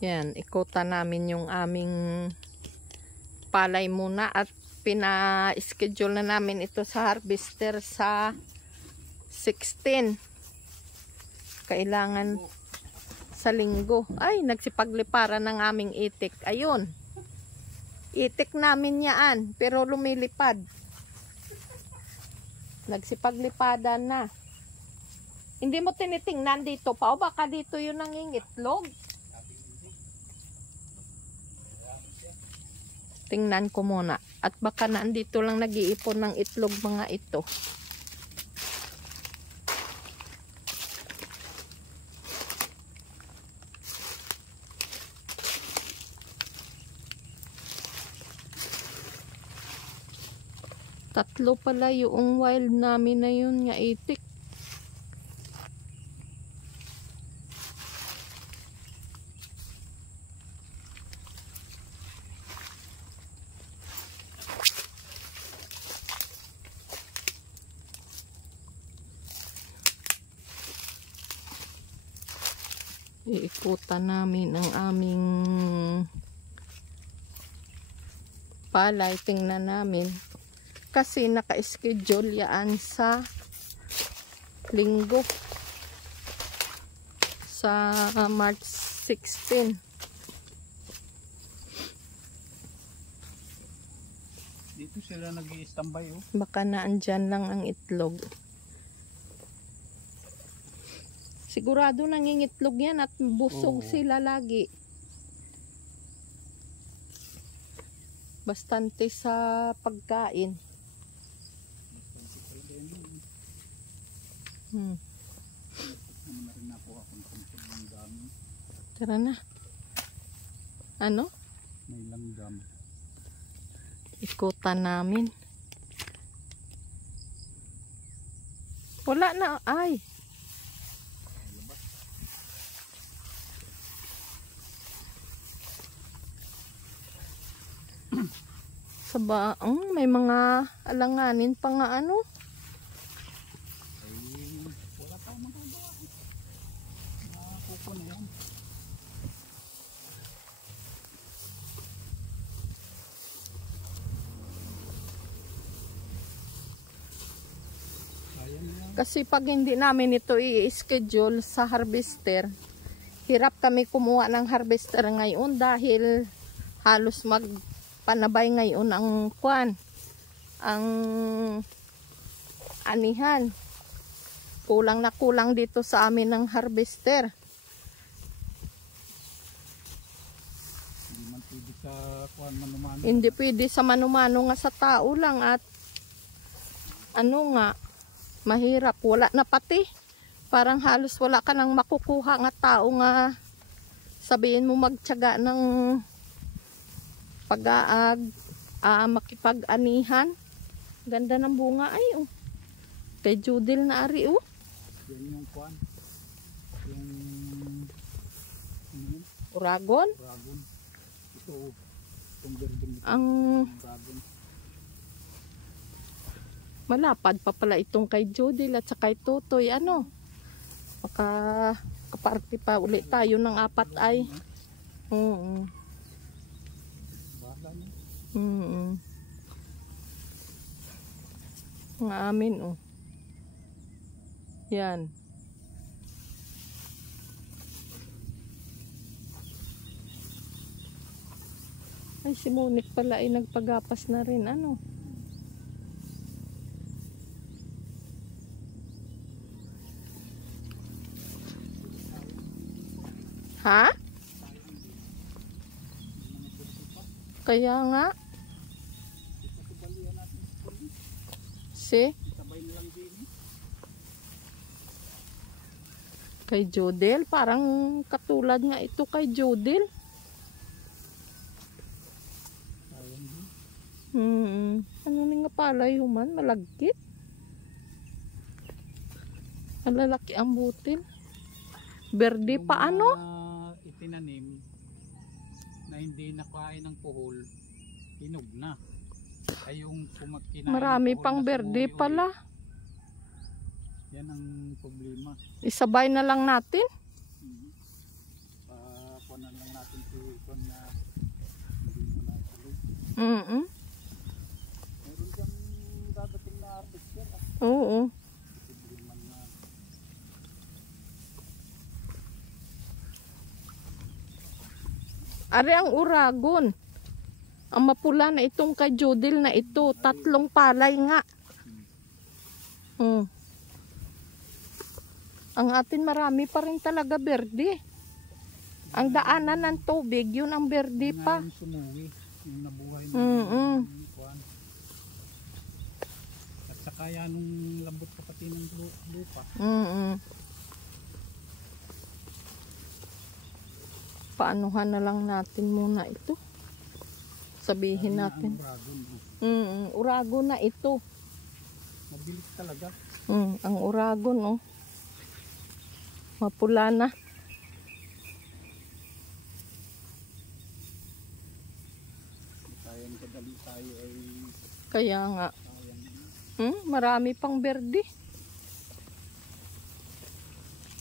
Yan, ikutan namin yung aming palay muna at pina-schedule na namin ito sa harvester sa 16. Kailangan sa linggo. Ay, nagsipagliparan ng aming itik. Ayun. Itik namin yan, pero lumilipad. Nagsipaglipadan na. Hindi mo tinitingnan dito pa o baka dito yung nangingitlog. Tingnan ko muna. At baka nandito lang nag-iipon ng itlog mga ito. Tatlo pala yung wild namin na yun nga itik. Iikutan namin ang aming palay. Tingnan namin. Kasi naka-schedule yan sa linggo. Sa March 16. Dito sila nag-i-standby oh. Baka naandyan lang ang itlog. Sigurado nangingitlog yan at busog sila lagi. Bastante sa pagkain. Tara na. Ano? May langgam. Ikutan namin. Wala na. Ay. Sa baang may mga alanganin pa nga ano. Ay, wala pa magagawa. Nakuko na yan. Kasi pag hindi namin ito i-schedule sa harvester, hirap kami kumuha ng harvester ngayon dahil halos panabay ngayon ang ang anihan. Kulang na kulang dito sa amin ng harvester. Hindi man pwede sa manumano. Hindi pwede sa manumano nga sa tao lang at ano nga, mahirap. Wala na pati. Parang halos wala ka nang makukuha nga tao nga sabihin mo magtiyaga ng makipag-anihan. Ganda ng bunga ay oh. Kay Judel na ari oh. Yan yung kwan. Yung Uragon. Uragon. Ito oh. Itong berdeng ito. Ang Uragon. malapad pa pala itong kay Judel at saka kay Tutoy ano. Kaparty pa uli tayo ng 4 ay. Oo. Ang amin oh. Yan. Ay si Monique pala ay nagpagapas na rin ano. Ha? Kaya nga. Si? Kay Jodel. Parang katulad nga ito kay Jodel. Ano nga pala human? Malagkit. Malalaki ang butil. Berde pa ano? Itinanim na hindi nakain ng puhol, hinog na. Ay yung marami pang berde pala. Yan ang problema. Isabay na lang natin. Kunan lang natin Mm-mm. Meron diyang dadating na harvester. Oo. Posible man na. Ari ang uragon. Ang mapula na itong kay Judel na ito. 3 palay nga. Ang atin marami pa rin talaga berde. Ang daanan ng tubig, yun ang berde pa. Ngayon sumuwi. Yung nabuhay na kuwan. At saka yan nung lambot pa pati ng lupa. Paanuhan na lang natin muna ito. Sabihin natin. Uragon na ito. Mabilis talaga. Ang uragon, oh. Mapula na. Sayang kadali tayo ay Kaya nga. sayang. Marami pang berde.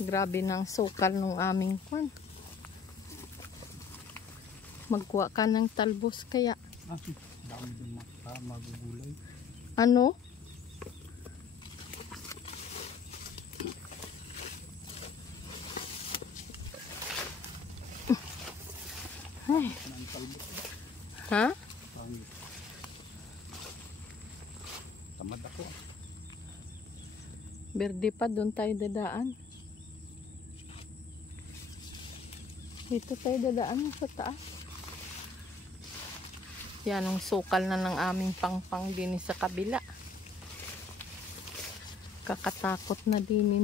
Grabe ng sukal nung aming kwan. Magkuha ka ng talbos kaya. Dami din magugulay. Ano? Ay. Nang talbot. Ha? Pangit. Tamad ako. Berde pa, doon tayo dadaan. Dito tayo dadaan sa taas. Yan ang sukal na ng aming pangpang din sa kabila. Kakatakot na din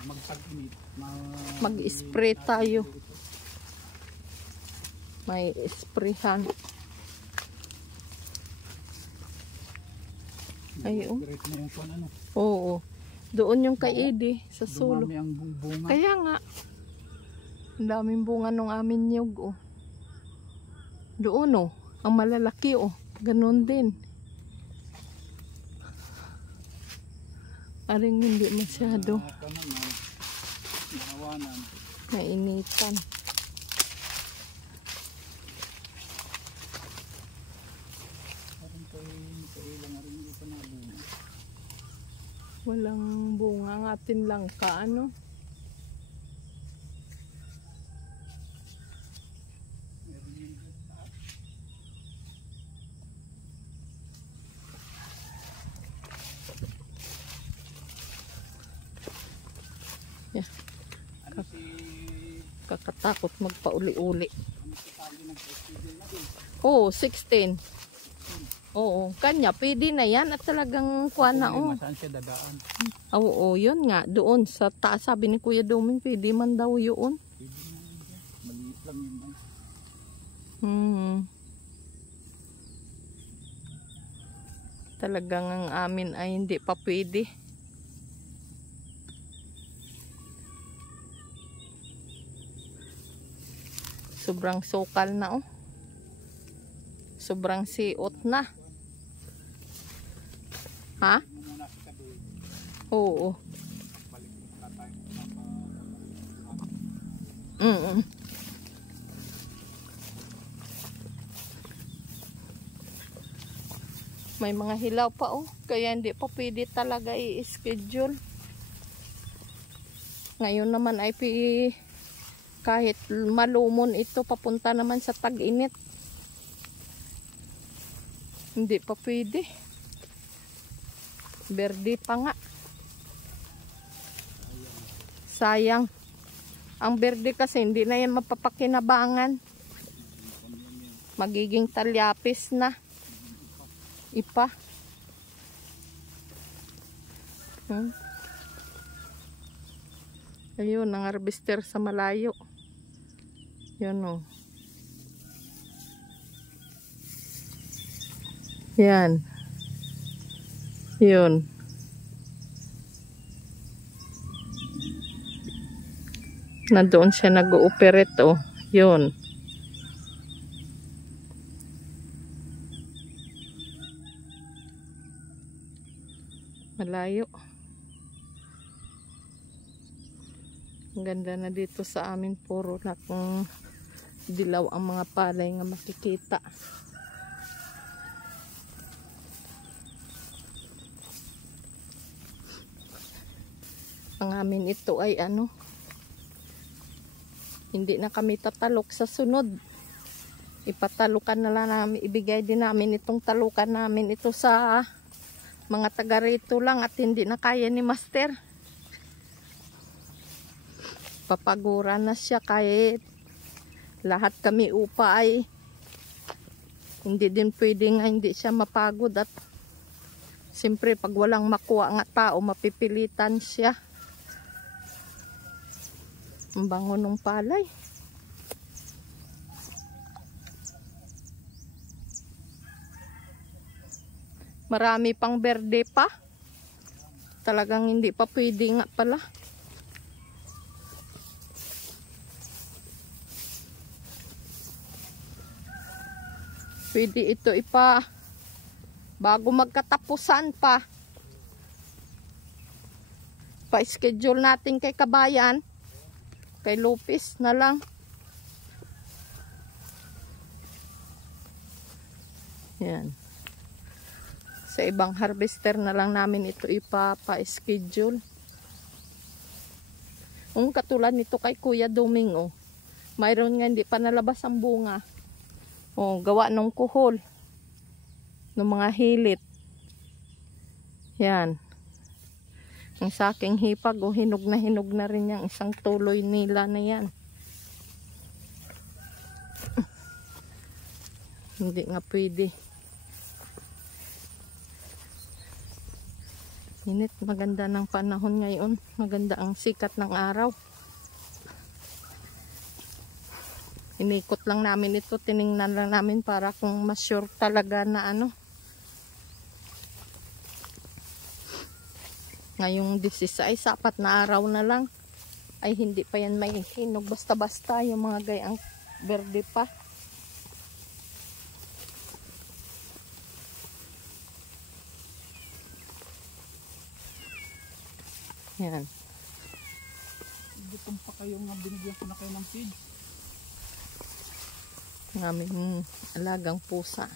Magtag-init. Mag-spray tayo. May sprayhan. Ay, oh. Direct na yung ano. Oo. Doon yung kay Edie sa sulo. Dumami ang bunga. Kaya nga. Ang daming bunga nung amin niyog, oh. Doon, oh. Ang malalaki, oh. Ganon din. Aring hindi masyado. Nahawanan. Nainitan. Parang kailang na rin dito na bunga. Walang bunga ang atin lang ka, ano? Meron yun sa taas. Yeah. Ano si Kakatakot magpauli-uli. ano si Tagi nag-festival na din? Oo, 16. Oo, kanya, pwede na yan at talagang kuha na, oh. Saan siya dadaan? Oo, yun nga, doon sa taas, sabi ni Kuya Doming, pwede man daw yun. Pwede na yun siya. Maliit lang yun ay. Talagang ang amin ay hindi pa pwede. Sobrang sukal na, oh. Sobrang siot na. Ha? Muna si Kadoy. Oo. Balik na tayo. May mga hilaw pa, oh. Kaya hindi pa pwede talaga i-schedule. Ngayon naman ay kahit malumon ito, papunta naman sa tag-init. Hindi pa pwede. Berde pa nga. Sayang. Ang berde kasi hindi na yan mapapakinabangan. Magiging talyapis na. Ipa. Ayun, ang harvester sa malayo. Yan, oh. Yan. Yun. Nandoon siya nag-ooperate, oh. Yun. Malayo. Ang ganda na dito sa amin, puro na kung dilaw ang mga palay nga makikita. Ang amin ito ay ano, hindi na kami tatalok sa sunod. Ipatalukan na lang namin, ibigay din namin itong talukan namin ito sa mga taga rito lang at hindi na kaya ni Master. Papagura na siya kahit lahat kami upa ay hindi din pwede nga hindi siya mapagod at siyempre pag walang makuha nga tao mapipilitan siya. Ang bango ng palay. Marami pang berde pa. Talagang hindi pa pwede nga pala. Pwede ito bago magkatapusan pa-schedule natin kay Kabayan. Kay Lupis na lang. Yan. Sa ibang harvester na lang namin ito ipa-schedule. Kung katulad nito kay Kuya Duming, oh. Mayroon nga hindi pa nalabas ang bunga. Oh, gawa ng kuhol. Ng mga hilit. Yan. Ang saking hipag, o hinog na rin yung isang tuloy nila na yan. Hindi nga pwede. Init, maganda ng panahon ngayon. Maganda ang sikat ng araw. Inikot lang namin ito, tiningnan lang namin para kung ma-sure talaga na ano. Ngayong 16, sapat na araw na lang. Ay hindi pa yan may hinog basta-basta yung mga gayang berde pa. Yan. Gutom pa kayo nga binigyan ko na kayo ng feed. Ng aming alagang pusa.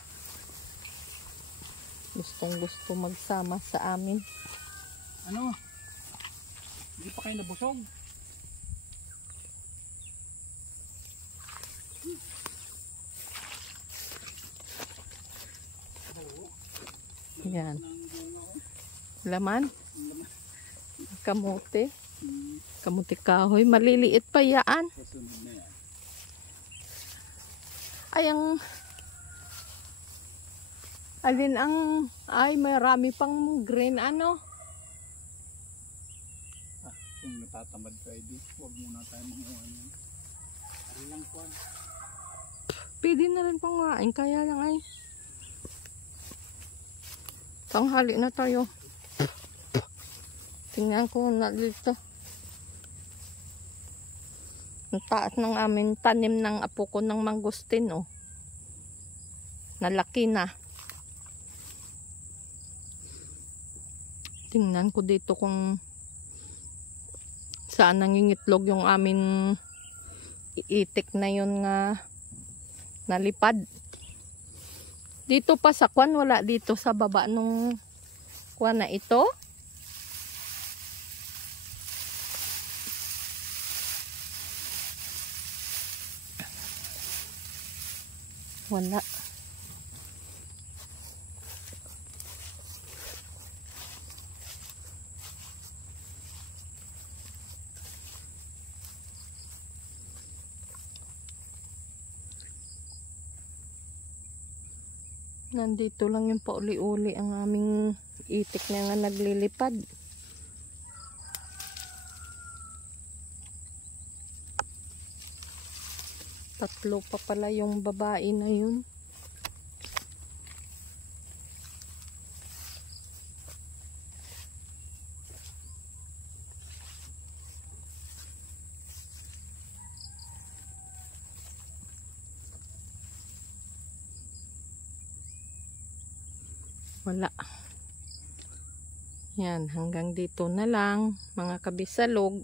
Gustong gusto magsama sa amin. Ano? Hindi pa kayo nabusog? Yan. Laman. Kamote. Kamote kahoy. Maliliit pa yan. Ay, alin ang, ay, marami pang green ano. Kung natatamad ka, edi, huwag muna tayo manguha niyan. Ano lang po? Pwede na rin panguhain, kaya lang ay. Tanghali na tayo. Tingnan ko na dito. Ang taas ng amin tanim ng apo ko ng mangustin, oh. Nalaki na. Tingnan ko dito kung saan nangingitlog yung amin itik na yun nga nalipad. Dito pa sa kwan, wala dito sa baba nung kwan na ito. Wala. Nandito lang yung pauli-uli ang aming itik na nga naglilipad. Tatlo pa pala yung babae na yun. Wala. Yan, hanggang dito na lang mga kabisalog.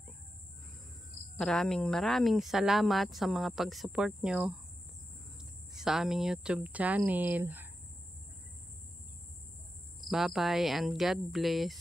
Maraming salamat sa mga pag-support nyo sa aming YouTube channel. Bye-bye and God bless.